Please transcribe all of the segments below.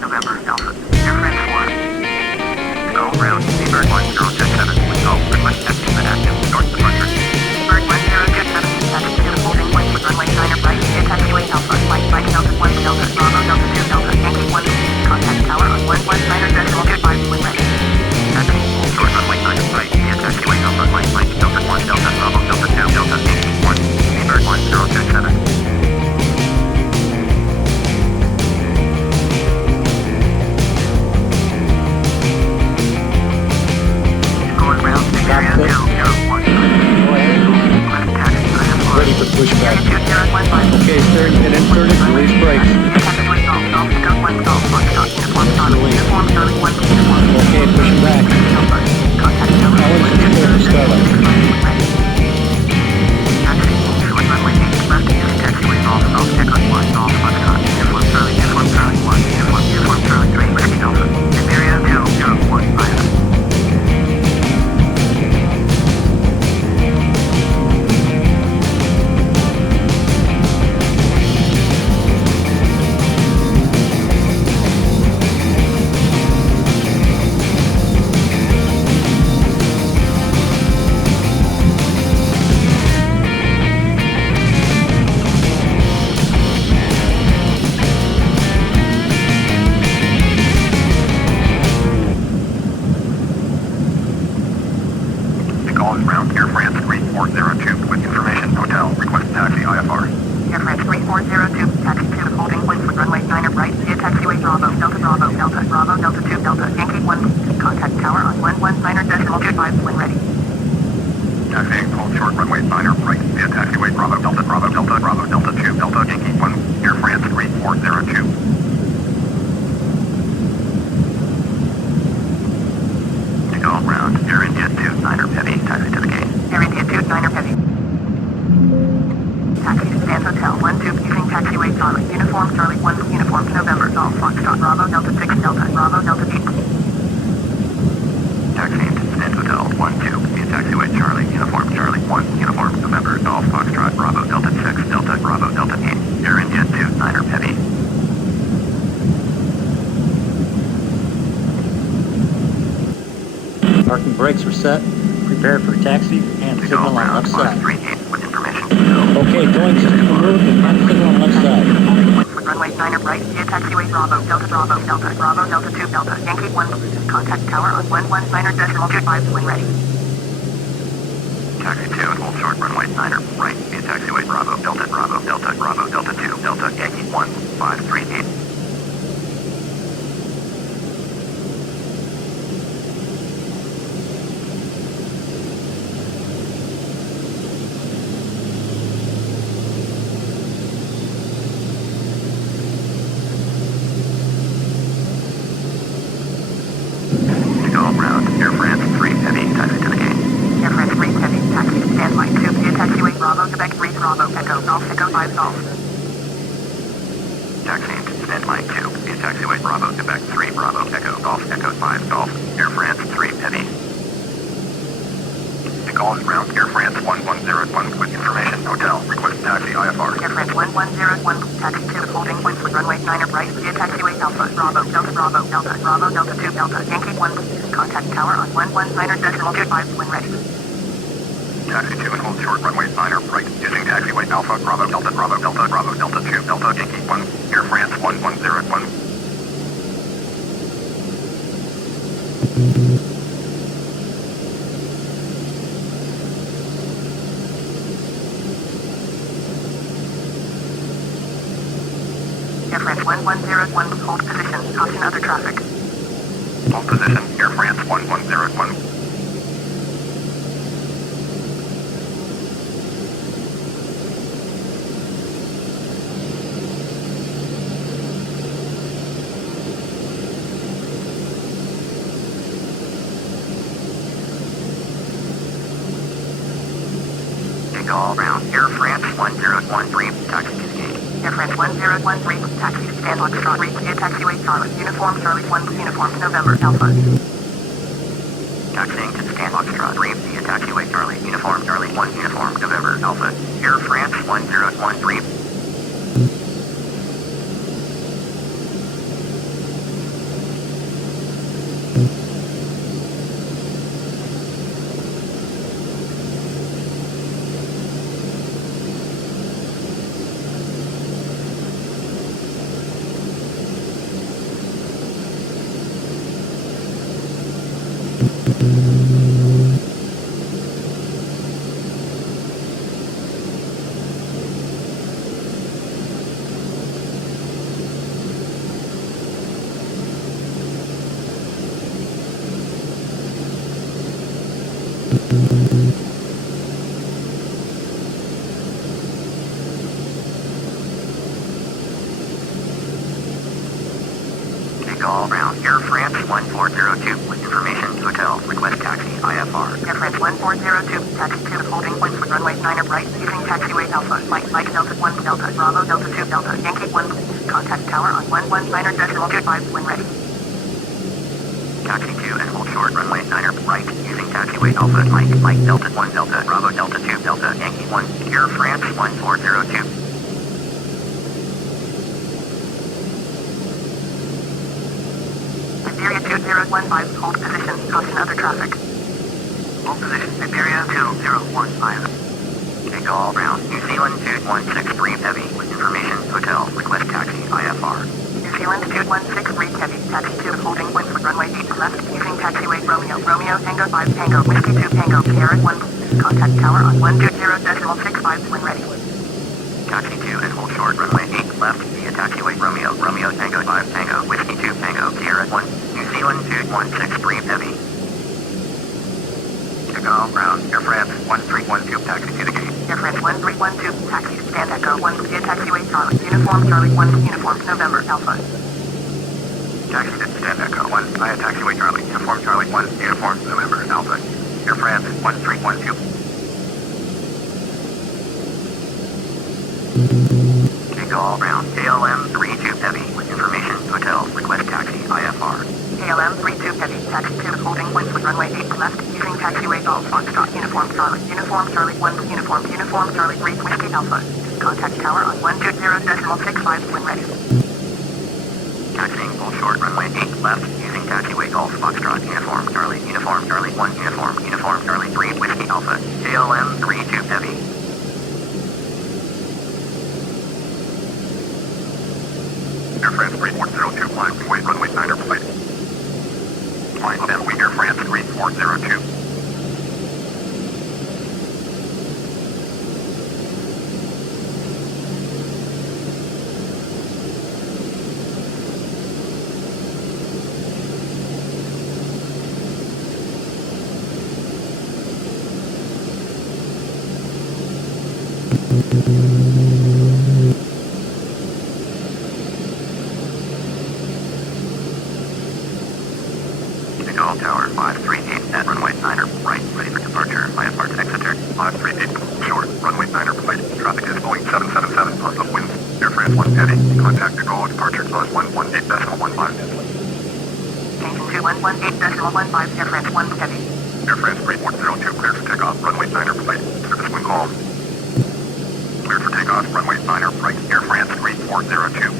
November, Alpha. Air France 4. Go ground, Bird 1027, with go, request taxi and active, north departure. Bird 1027, taxi to the holding point with runway 9 right, via taxiway Alpha, flight Mike Delta 1 Delta, Bravo Delta 2 Delta, Yankee 1, contact tower on 119.25 when ready. Taxi, hold short runway 9 right, via taxiway Alpha, flight Mike Delta 1 Delta, Bravo Delta 2 Delta, Yankee 1, Bird 1027. Ready for pushback. Okay, steering pin inserted, release brakes. Okay, pushing back. All engines clear for startup. Air France 3402 with information hotel. Request taxi IFR. Air France 3402, taxi to the holding point with runway 9 right, via taxiway Bravo Delta Bravo Delta Bravo Delta 2 Delta Yankee 1. Contact tower on 119.25 when ready. Taxiing, hold short runway 9 right, via taxiway Bravo Delta Bravo Delta Bravo Delta 2 Delta Yankee 1. Air France 3402. All round, Air India 29er Heavy, taxi to the gate. Air India 29er Heavy. Taxi to Stand Hotel 12 using taxiway Charlie. Uniform Charlie 1, Uniform November, Golf Foxtrot Bravo Delta 6 Delta, Bravo Delta 8. Taxi to Stand Hotel 12 via taxiway Charlie. Uniform Charlie 1, Uniform November, Golf Foxtrot Bravo Delta 6 Delta, Bravo Delta 8. Air India 29er Heavy. Parking brakes are set. Prepare for taxi and signal on left side. Okay, join system approved and hand signal on left side. Runway 9 right, via taxiway Bravo Delta Bravo Delta Bravo Delta 2 Delta Yankee 1. Contact tower on 119.25 when ready. Taxi 2 and hold short runway 9 right, via taxiway Bravo Delta Bravo Delta Bravo Delta 2 Delta Yankee 1 538. Air France 3 Heavy, taxi to the gate. Air France 3 Heavy, taxi to standby 2 via taxiway Bravo Quebec 3 Bravo Echo Golf Echo 5 Golf. Taxi to standby 2 via taxiway Bravo Quebec 3 Bravo Echo Golf Echo 5 Golf. Air France 3 Heavy. The call is ground Air France 1101 with information hotel. Request taxi IFR. Air France 1101, taxi to the holding point with runway 9 right via taxiway Alpha Bravo Delta Bravo Delta Bravo Delta 2 Delta Yankee 1. Contact tower on 119.25 when ready. Taxi 2 and hold short runway 9 right using taxiway Alpha Bravo Delta Bravo Delta Bravo Delta 2 Delta Yankee 1. Air France 1101. Air France 1101, hold position, caution other traffic. Hold position, Air France 1101. Take all round, Air France 1013, taxi to the gate. Air France 1013, taxi to Stand Foxtrot 3 via taxiway Charlie. Uniform Charlie 1, Uniform November Alpha. Taxiing to Stand Foxtrot 3 via taxiway Charlie. Uniform Charlie 1, Uniform November Alpha. Air France 1013. All round. Air France 1402 with information hotel. Request taxi IFR. Air France 1402 taxi to the holding point for runway 9 right using taxiway Alpha. Flight Delta 1 Delta Bravo Delta 2 Delta Yankee 1. Contact tower on 119.25 when ready. Taxi to and hold short runway 9 right using taxiway Alpha. Mike Delta 1 Delta Bravo Delta 2 Delta Yankee 1. Air France 1402. Siberia 2015, hold position, caution other traffic. Hold position, Siberia 2015. Take all round, New Zealand 216, breathe heavy, with information, hotel, request taxi, IFR. New Zealand 216, breathe heavy, taxi to the holding point for runway 8 left, using taxiway Romeo, Tango 5, Tango, Whiskey 2, Tango, Sierra 1, contact tower on 120.65 when ready. Taxi to and hold short runway 8 left via taxiway Romeo Tango 5 Tango Whiskey 2 Tango Sierra 1 New Zealand 216 breathe heavy. Take all ground Air France 1312 taxi to the gate. Air France 1312 taxi stand echo 1 via taxiway Charlie Uniform Charlie 1 Uniform November Alpha. Taxi to stand echo 1 via taxiway Charlie Uniform Charlie 1 Uniform November Alpha. Air France 1312. Take all round. KLM 32 Heavy with information hotel. Request taxi IFR. KLM 32 Heavy taxi to the holding point with runway 8 left using taxiway Golf Foxtrot Uniform Charlie 1 Uniform Charlie 3 Whiskey Alpha. Contact tower on 120.65 when ready. Taxiing full short runway 8 left using taxiway Golf Foxtrot Uniform Charlie 1 Uniform Charlie 3 Whiskey Alpha. KLM 32 Heavy. Air France 3402 flying runway 9 flight. Flying on Air France 3402. All tower 538 at runway 9 right, ready for departure. IFR to Exeter 538 short, runway 9 right. Traffic is Boeing 777 plus upwind. Air France 1 heavy. Contact to go departure class 118.15. Engine 2118.15. Air France 1 heavy. Air France 3402 cleared for takeoff. Runway 9 right. Service wind calm. Cleared for takeoff. Runway 9 right. Air France 3402.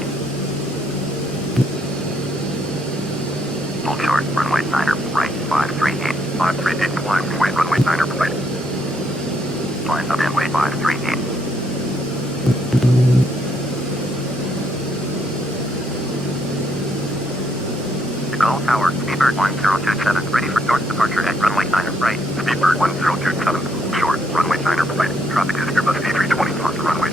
Hold short, runway 9 right, 538. 538 climb runway 9 right. Flying up runway 538. The Gull Tower, Speedbird 1027, ready for north departure at runway 9 right. Speedbird 1027, short, runway 9 right. Traffic is Airbus A320 on the runway.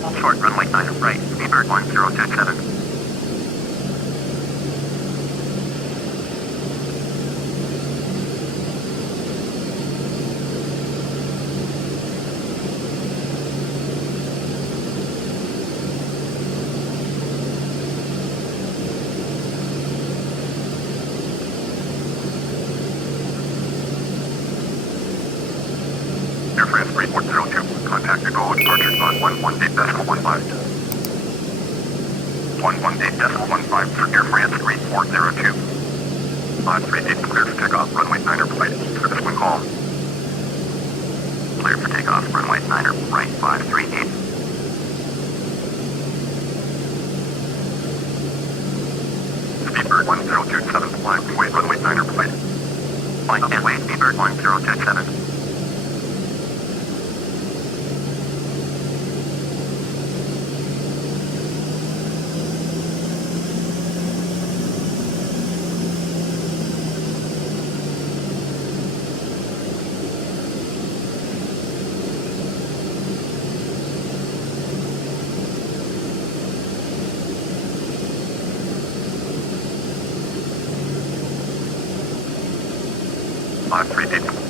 Hold short, runway 9 right, Speedbird 1027. Air France 3402, contact to go departure on 118.15. 118.15 for Air France 3402. 538 cleared for takeoff, runway 9 right, service wind calm. Cleared for takeoff, runway 9 right, 538. Speedbird 1027, flying runway, runway 9er flight. Flight runway, Speedbird 1027.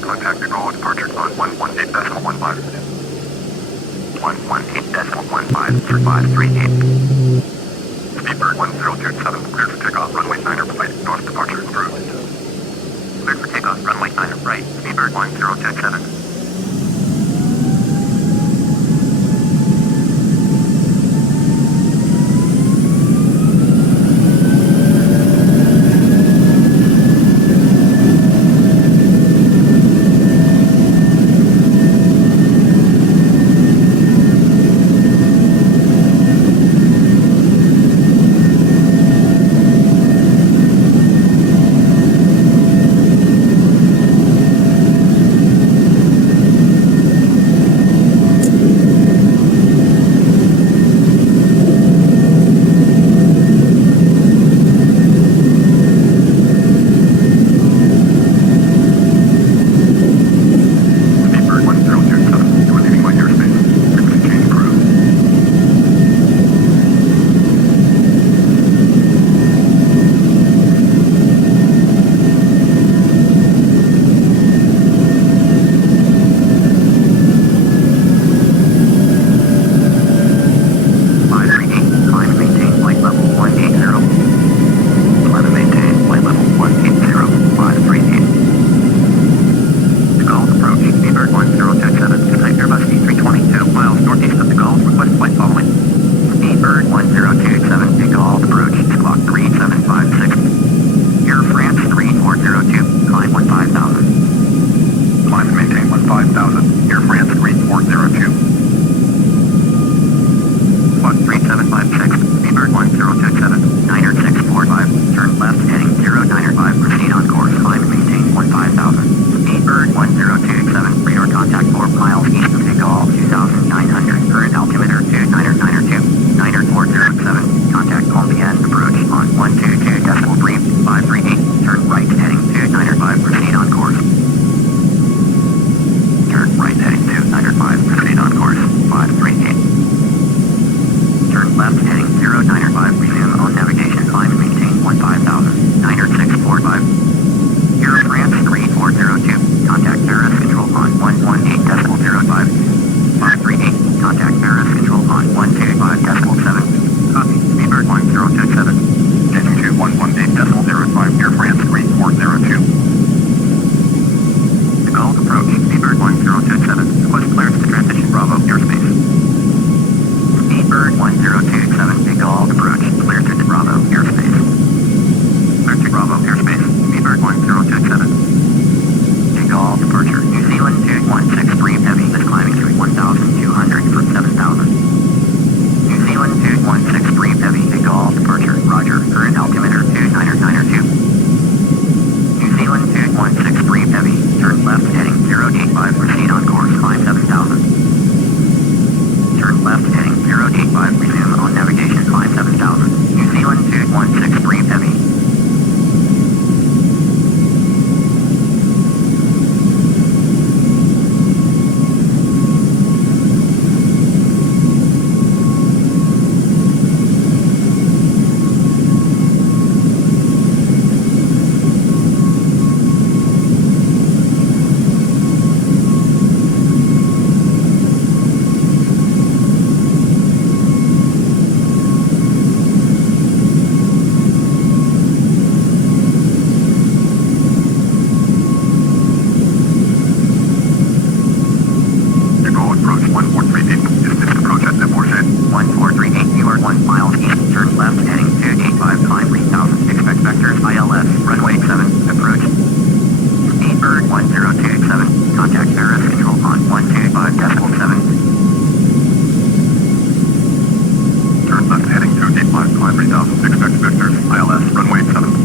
Contact the Gaulle departure on 118.15. 118.15 for 538. Speedbird 1027, clear for takeoff, runway 9er flight, north departure approved. Clear for takeoff, runway 9er right, Speedbird 1027. Climb 3000, expect vectors, ILS, runway 7.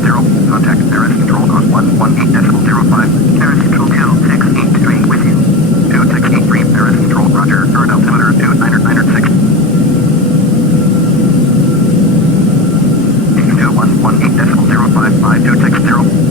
Contact Paris Control on 118.05. Paris Control 2683 with you. 2683 Paris Control, roger. Current altimeter 2996. 118.055260.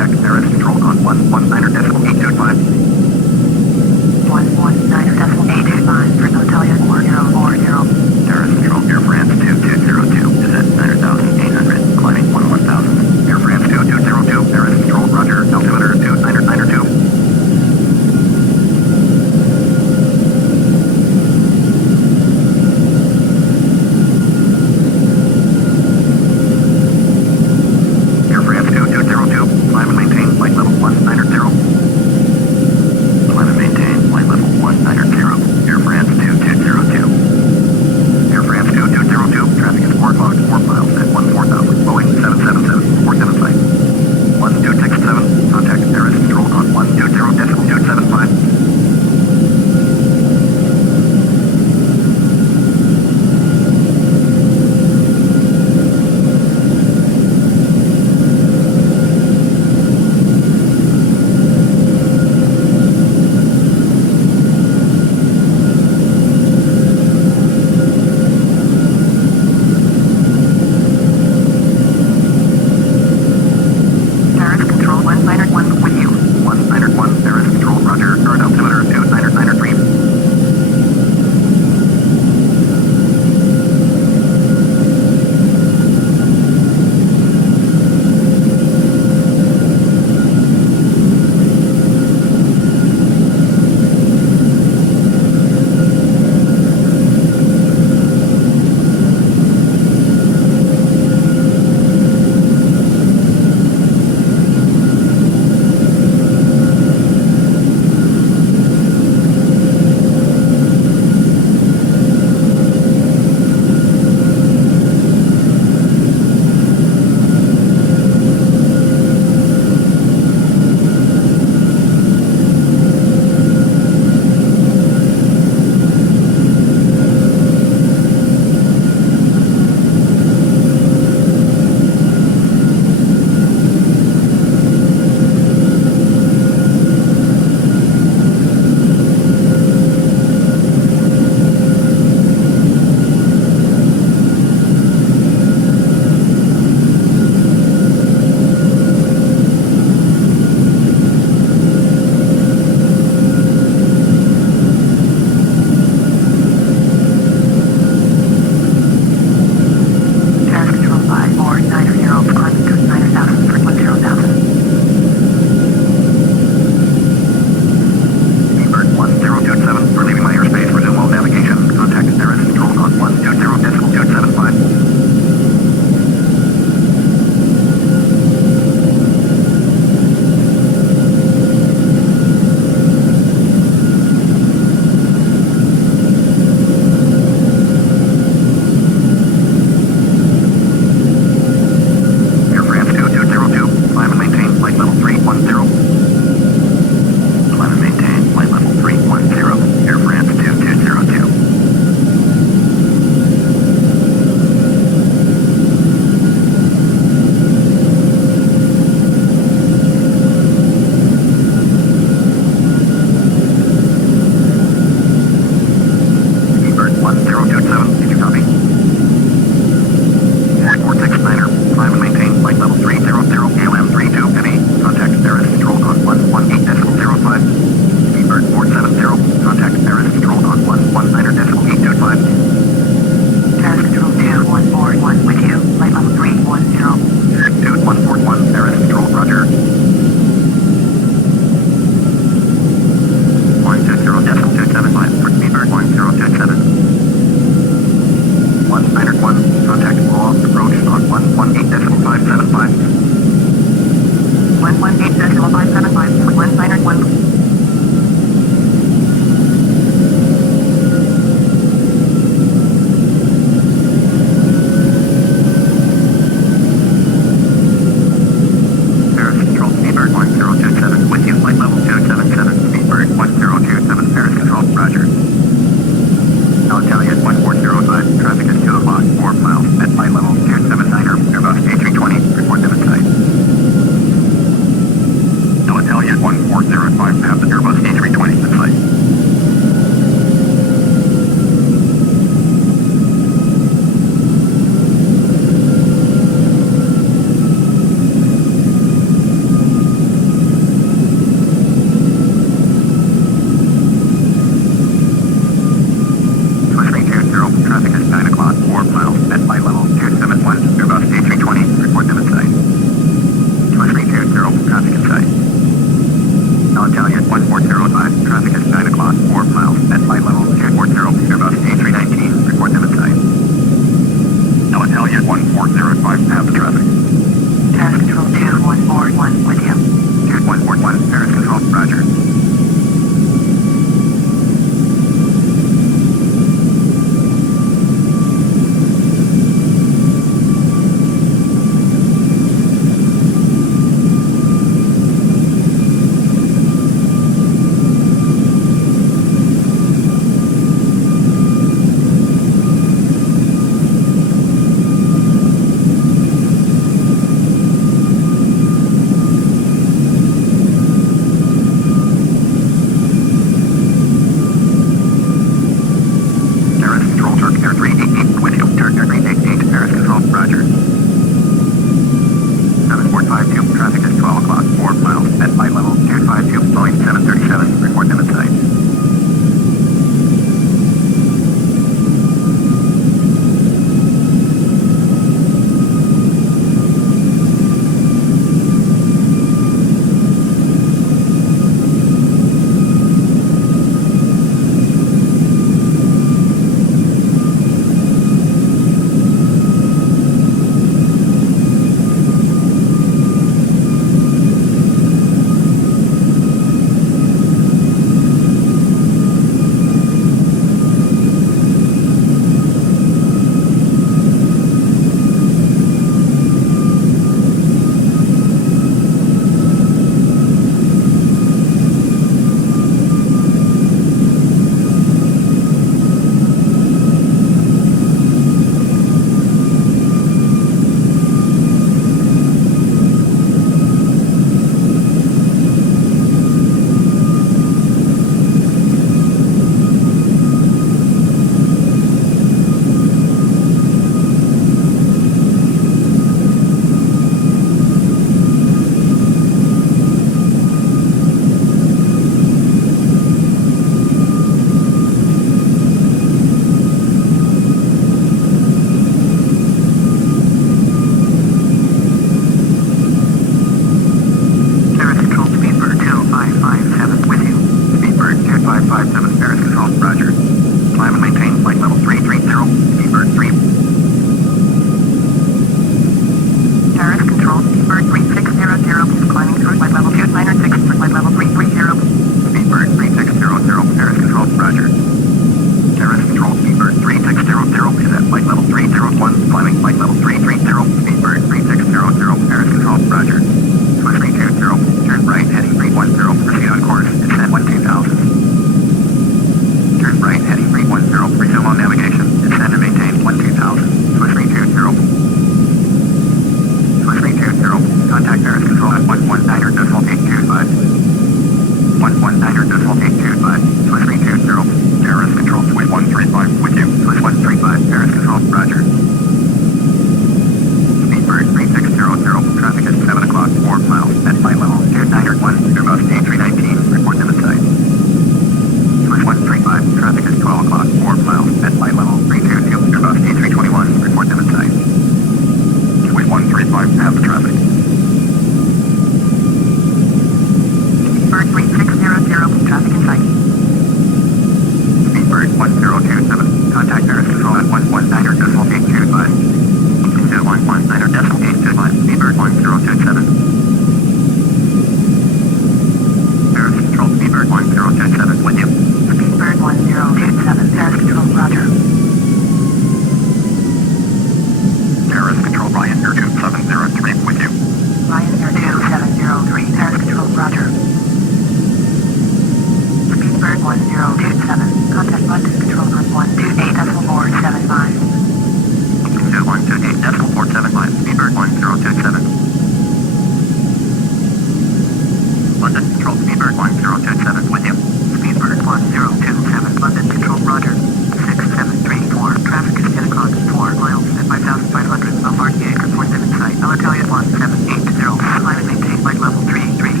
London Control, Speedbird 1027 with you. Speedbird 1027, London Control, roger. 6734, traffic is 10 o'clock, 4 miles at 5,500, a marquee anchor for them in sight. Alitalia 1780, climate maintained by level 330.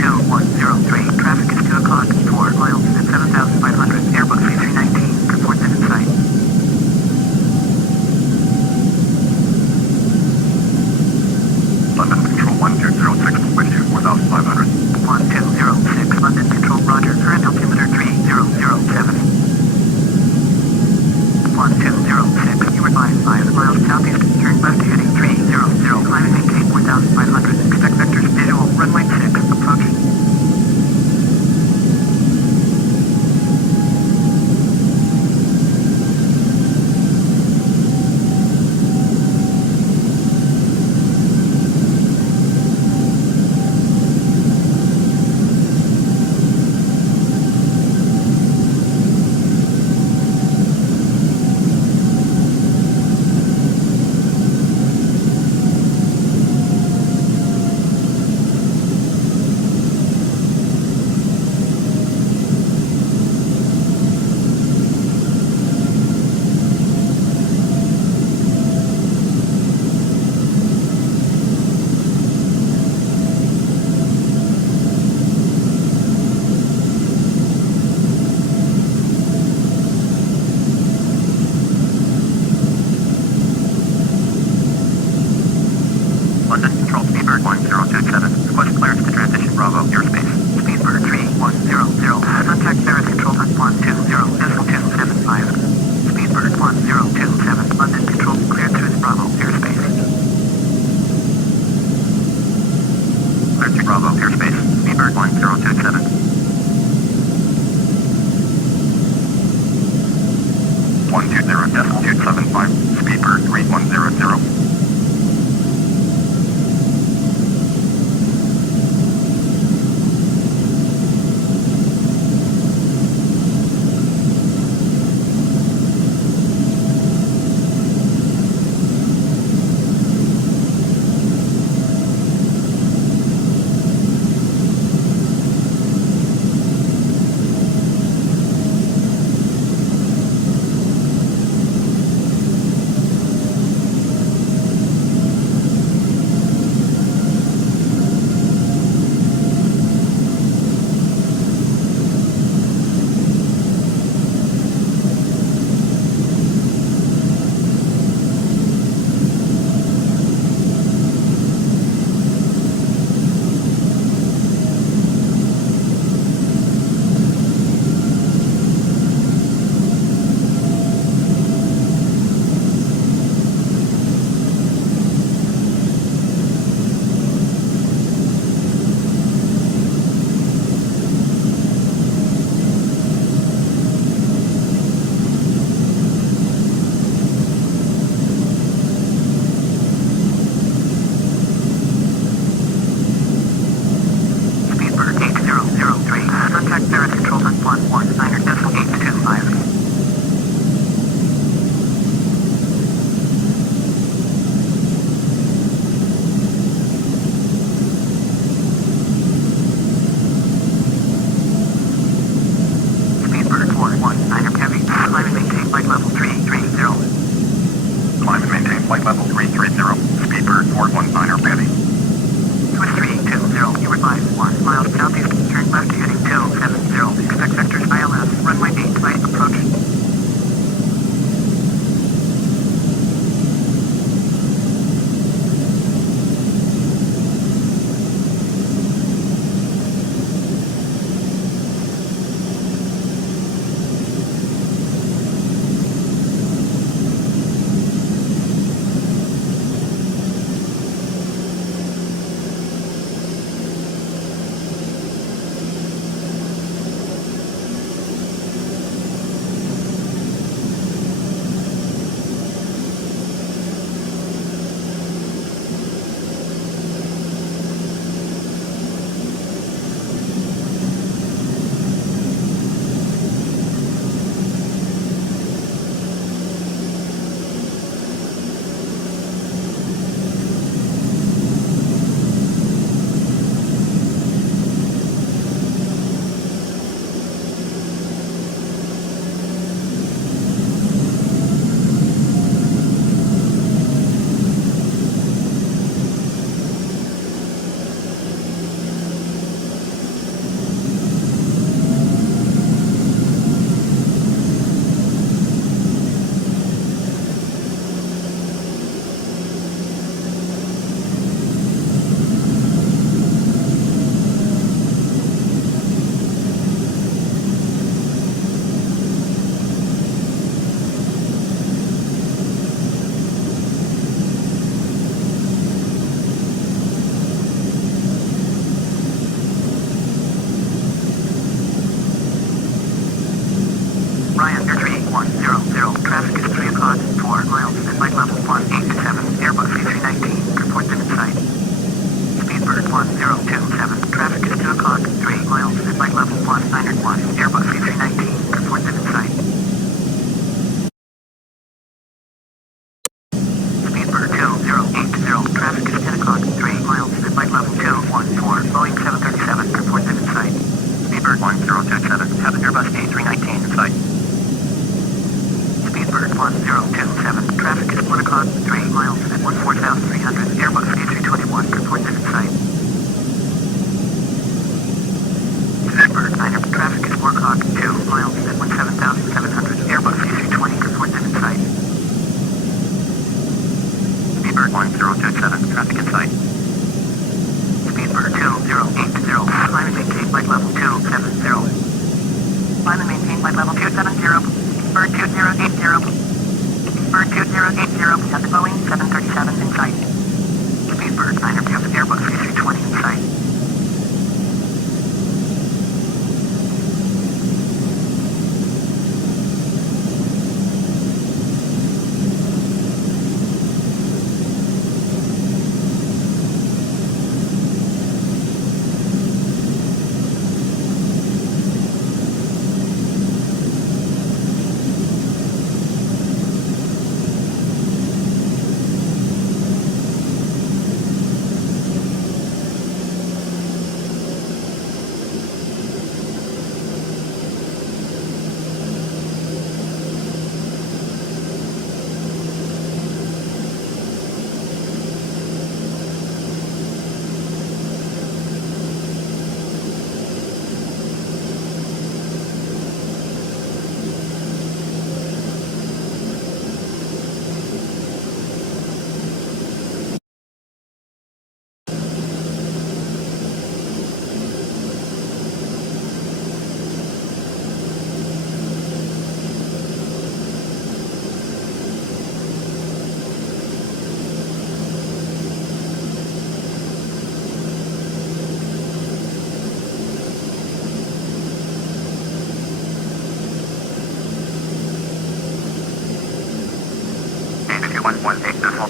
2103, traffic is 2 o'clock, 4 miles at 7,500, Airbus A320, report them in sight. London Control 1206 with you, 4,500. 1206, London Control, roger. Current altimeter 3007. 1206, you are 5 miles southeast, turn left heading 300, climate maintain 4,500, expect vectors visual, runway 6, approaching. London Control, Speedbird 1027, request clearance to transition Bravo, airspace. Speedbird 3100, contact Paris Control on 120.275. Speedbird 1027, London Control, cleared to Bravo, airspace. Cleared to Bravo, airspace. Speedbird 1027. 120.275, Speedbird 3100.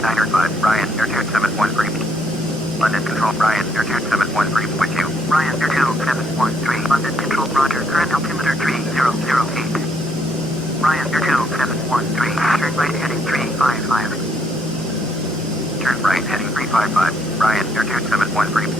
Diner 5, Ryan, Air 2713. London Control, Ryan, Air 2713 with you. Ryan, Air 2713, London Control, roger, current altimeter 3008. Ryan, Air 2713, turn right heading 355. Turn right heading 355, Ryan, Air 2713.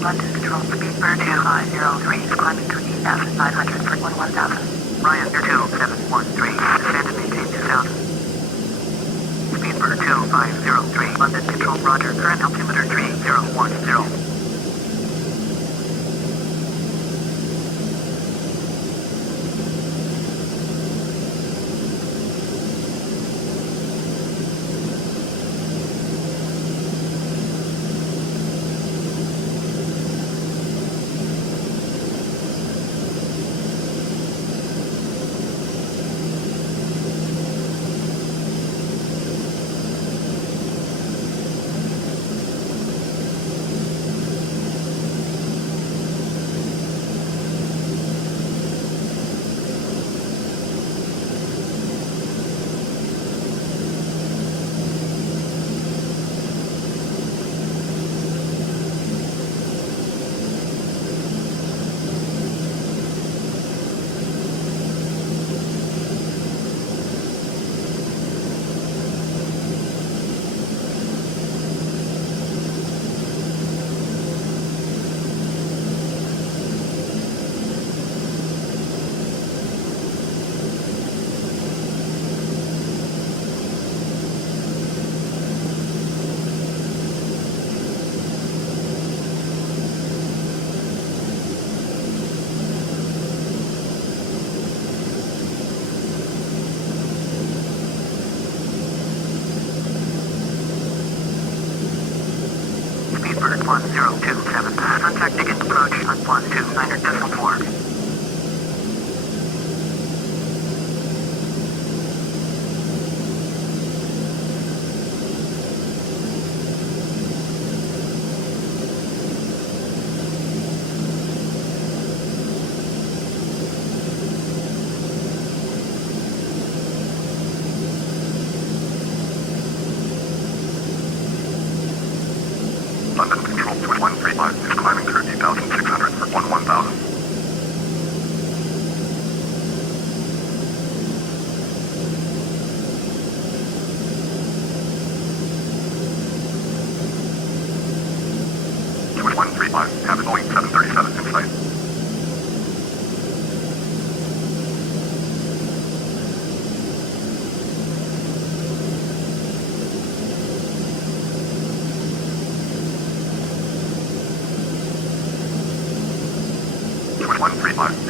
London Control, speed bird 2503, climbing 13,500 for 1000. Ryan, Air 2713, descend and maintain 2000. Speedbird 2503, London Control, roger, current altimeter 3010. Speedbird 1027, contact ticket approach on 129.4. London Control 2135 is climbing 13,600 for 1000. Have a Boeing 737 in sight.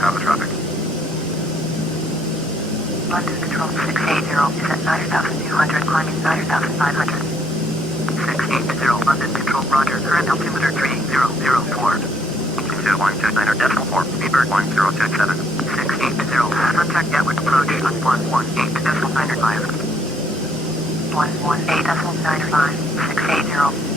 Have the traffic. London Control 680 is at 9,200, climbing 9,500. 680, London Control, roger, current altimeter 3004. 2129.4, Speedbird 1027. 680, contact Gatwick approach on 118.95. 118.95, 680.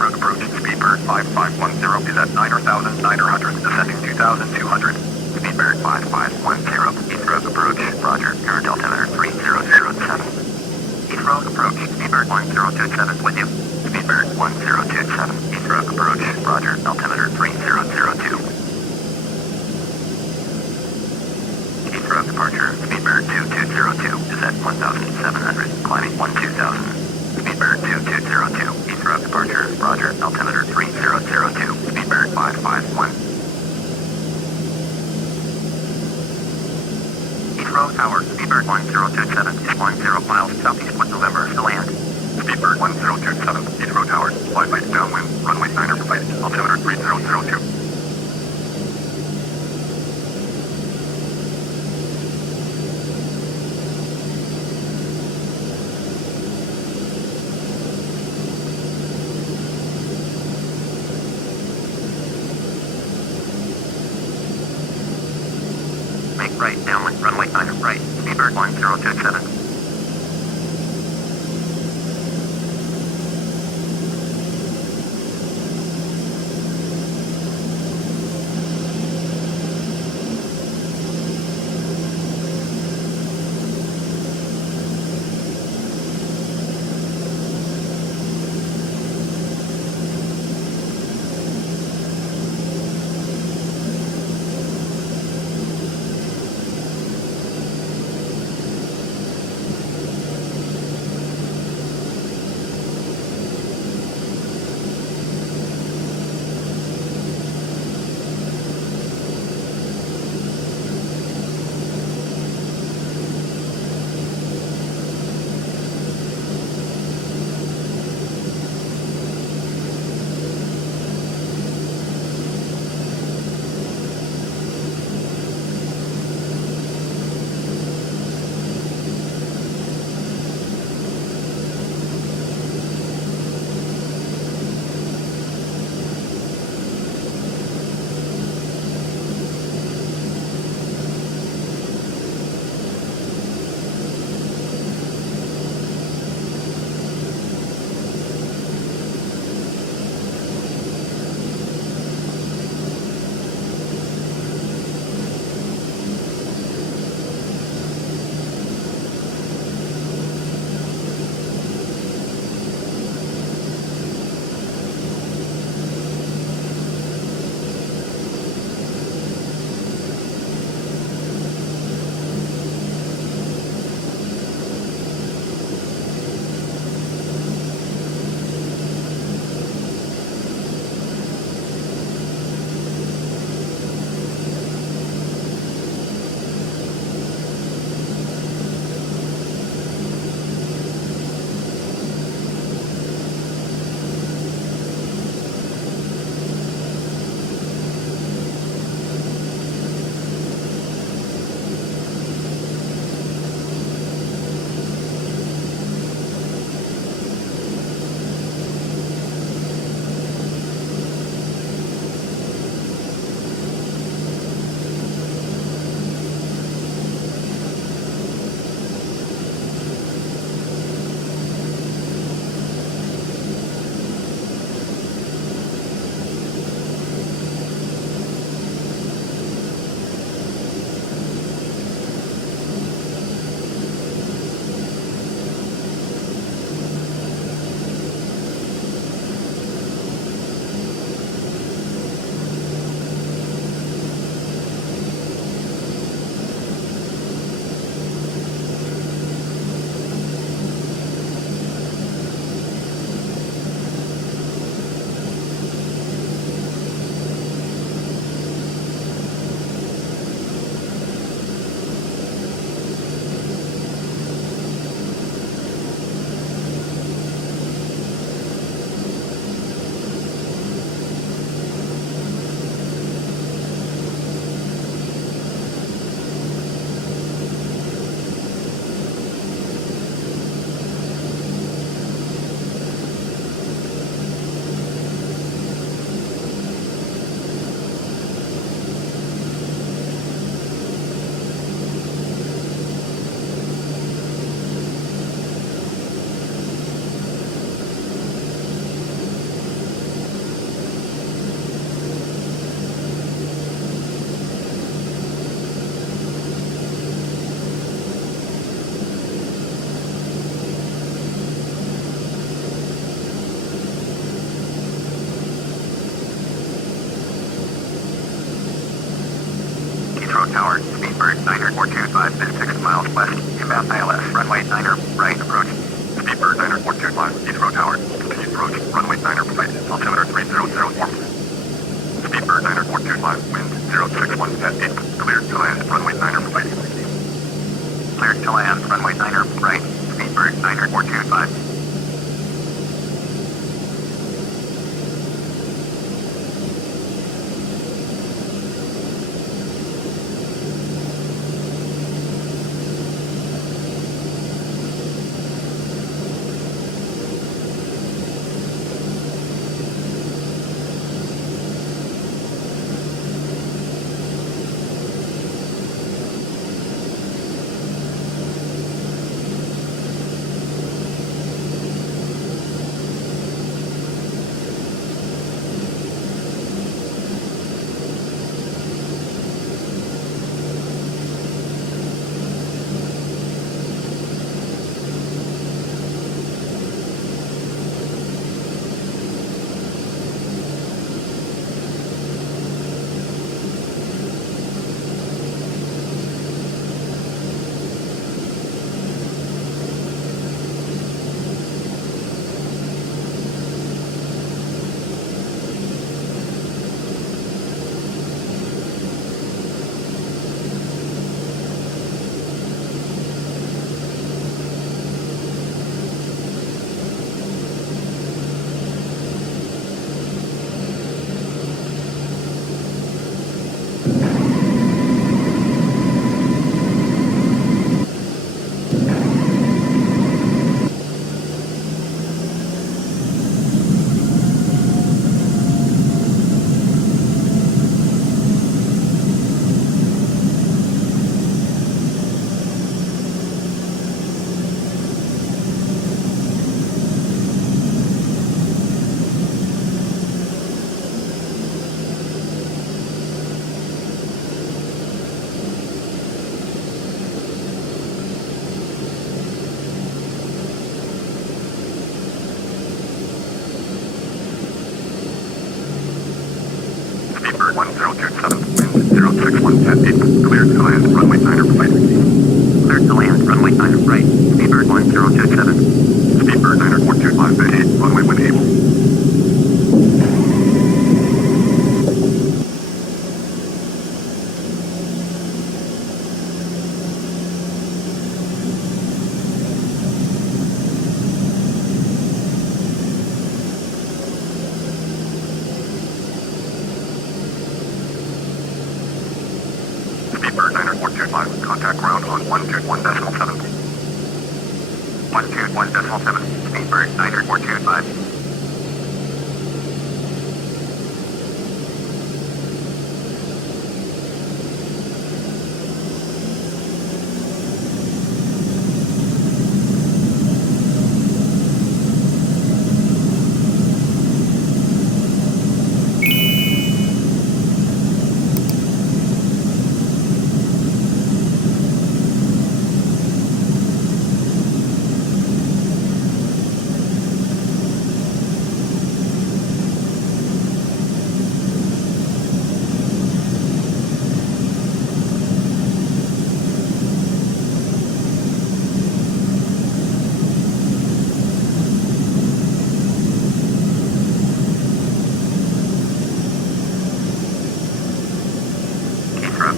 Approach Speedbird 5510 is at 9,900, descending 2,200. Speedbird 5510, Heathrow approach, roger, current altimeter 3007. Heathrow approach, Speedbird 1027 with you. Speedbird 1027, Heathrow approach, roger, altimeter 3002. Heathrow departure, Speedbird 2202 is at 1,700, climbing 12,000. Speedbird 2202, Heathrow departure, roger, altimeter 3002, Speedbird 551. Heathrow Tower, Speedbird 1027 is 10 miles southeast with November to land. Speedbird 1027, Heathrow Tower, fly by downwind, runway 9 right, altimeter 3002. Niner, right approach. Speedbird 9425, Heathrow Tower. Continue approach. Runway 9er for flight. Altimeter 3004. Speedbird 9425, wind 061 at 8. Cleared to land. Runway 9er for flight. Cleared to land, runway 9er, right. Speedbird 9425. Speedbird 1027, wind 061 at 8. Cleared to land. Runway 9er for flight. Cleared to land, runway 9er, right. Speedbird 1027. Speedbird 9425 at 8. Runway when able. Speedbird 9425, contact ground on 121.7. 121.7, Speedbird 9425.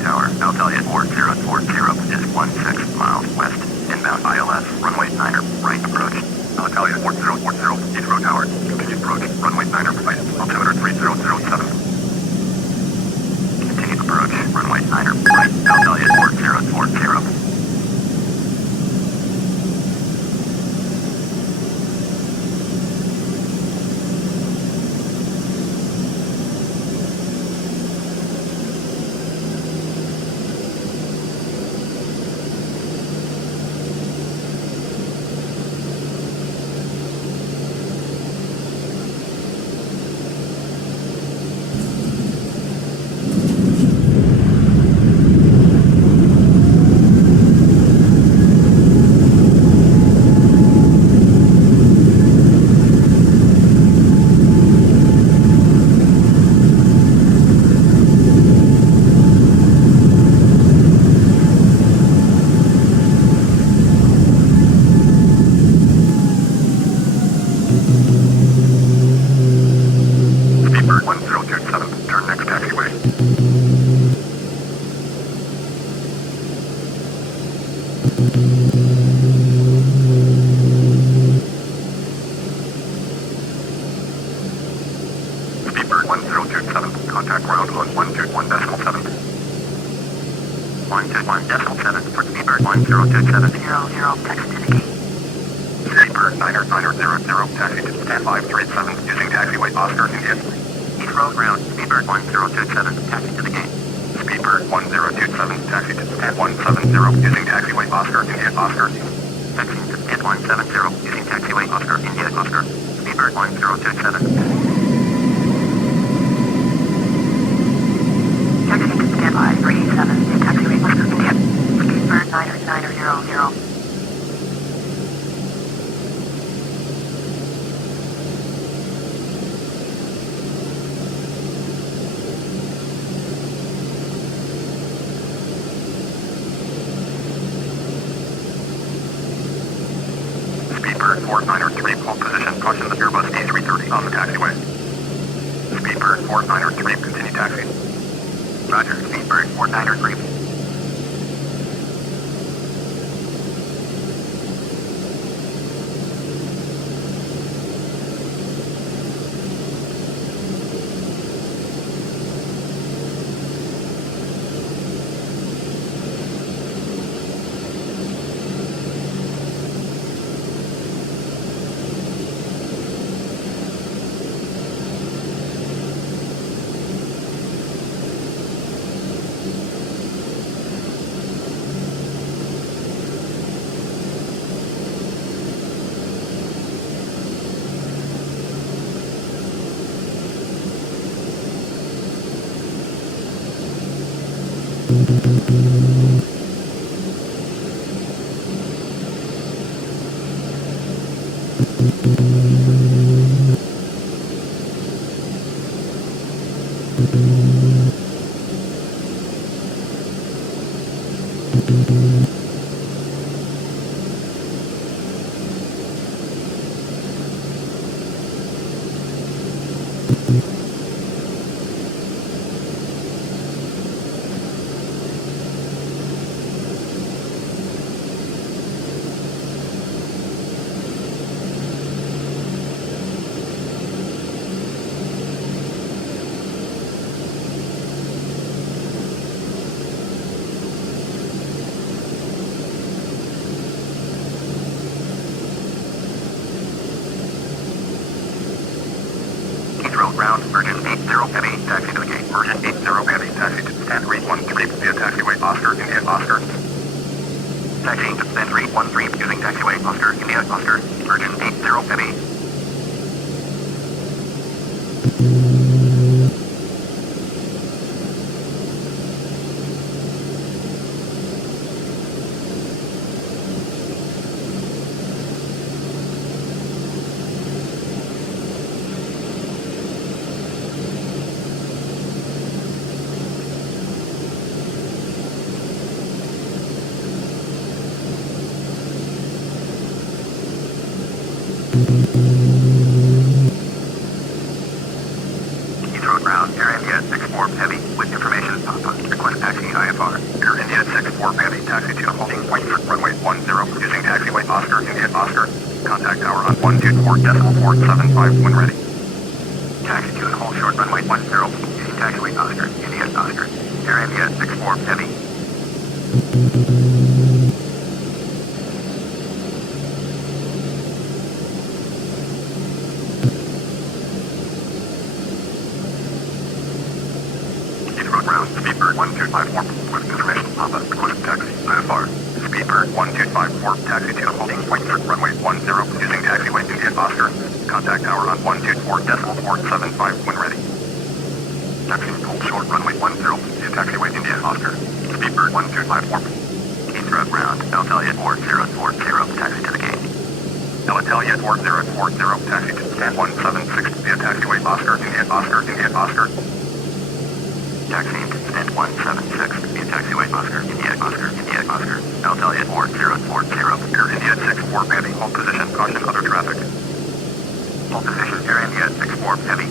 Tower, Altalia 4040 is 16 miles west, inbound ILS, runway 9er, right approach. Altalia 4040, Heathrow Tower. Continue approach. Runway 9er for flight. Altimeter 3007. Continue approach, runway 9er, right, Altalia 4040. Speedbird 90000, taxi to stand 537, using taxiway Oscar, India. Heathrow ground, Speedbird 1027, taxi to the gate. Speedbird 1027, taxi to stand 170, using taxiway Oscar, India, Oscar. Taxiing to stand 170, using taxiway Oscar, India, Oscar. Speedbird 1027. Taxiing to stand 537, using taxiway Oscar, India. Speedbird 90000. Speedbird 4903, pole position, caution the Airbus A320 on the taxiway. Speedbird 4903, continue taxi. Roger, Speedbird 4903. Heathrow ground, Virgin 80 Heavy, taxi to the gate. Virgin 80 Heavy, taxi to stand 313, via taxiway Oscar, India, Oscar. Taxiing to stand 313, using taxiway Oscar, India, Oscar. Virgin 80 Heavy. Heathrow ground, Air India 64 Heavy, with information Papa. Request taxi IFR. Air India 64 Heavy, taxi to holding point for runway 10, using taxiway Oscar, India, Oscar. Contact tower on 124.475 when ready. Taxi to and hold short runway 10, using taxiway Oscar, India, Oscar. Air India 64 Heavy. Heathrow ground, Speedbird 1254, with information Papa. Request taxi IFR. Speedbird 1254, taxi to holding point for runway 10, using taxiway India, Oscar. Contact tower on 124.475 when ready. Taxi hold short runway 10, via taxiway India, Oscar. Speedbird 1254. Heathrow ground, Altalia 4040, taxi to the gate. Alitalia 4040, taxi to stand 176, via taxiway Oscar, India, Oscar, India, Oscar. Taxiing to stand 176, via taxiway Oscar, India, Oscar, India, Oscar. Altalia 4040. Air India 64 Heavy, hold position, caution other traffic. Hold position, Air India 64 Heavy.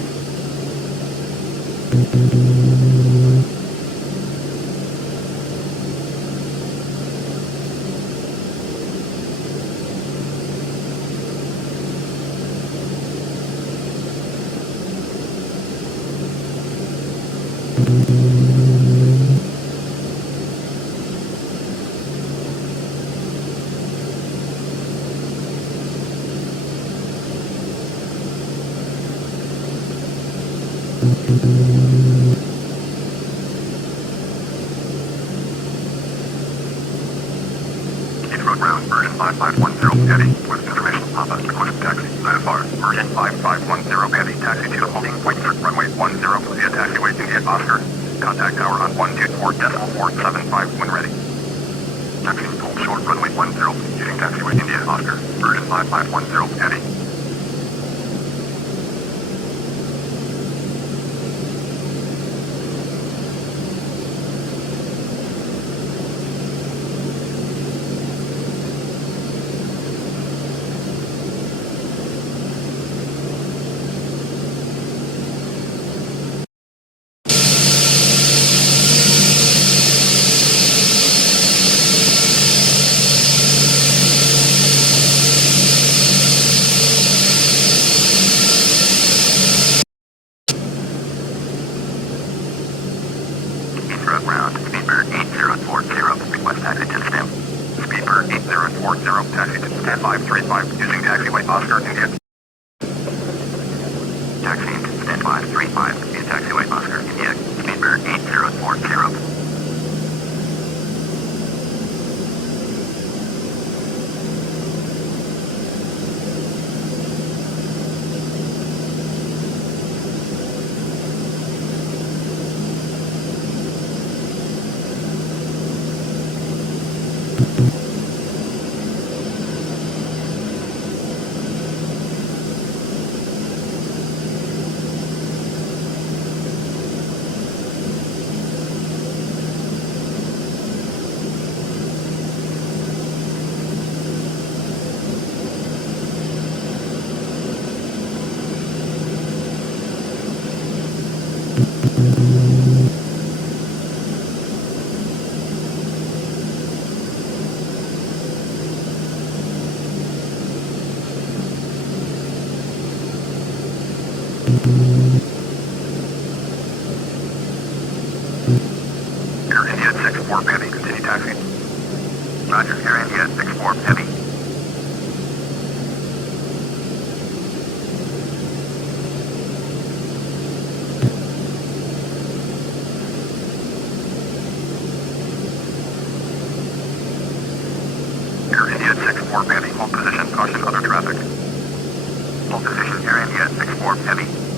Heathrow ground, version 5510 heavy, with information Papa, request taxi, IFR, version 5510 heavy, taxi to holding point for runway 10 via taxiway India Oscar, contact tower on 124.475 when ready. Taxiing full short runway 10, using taxiway India Oscar, version 5510 heavy. Heathrow ground, Speedbird 8040, request taxi to STEM. Speedbird 8040, taxi to standby 35, using taxiway Oscar India. Taxiing to standby 35, via taxiway Oscar India, Speedbird 8040. Air India 64 heavy, continue taxi. Roger, Air India 64 heavy. Air India 64 heavy, hold position, caution other traffic. Hold position, Air India 64 heavy.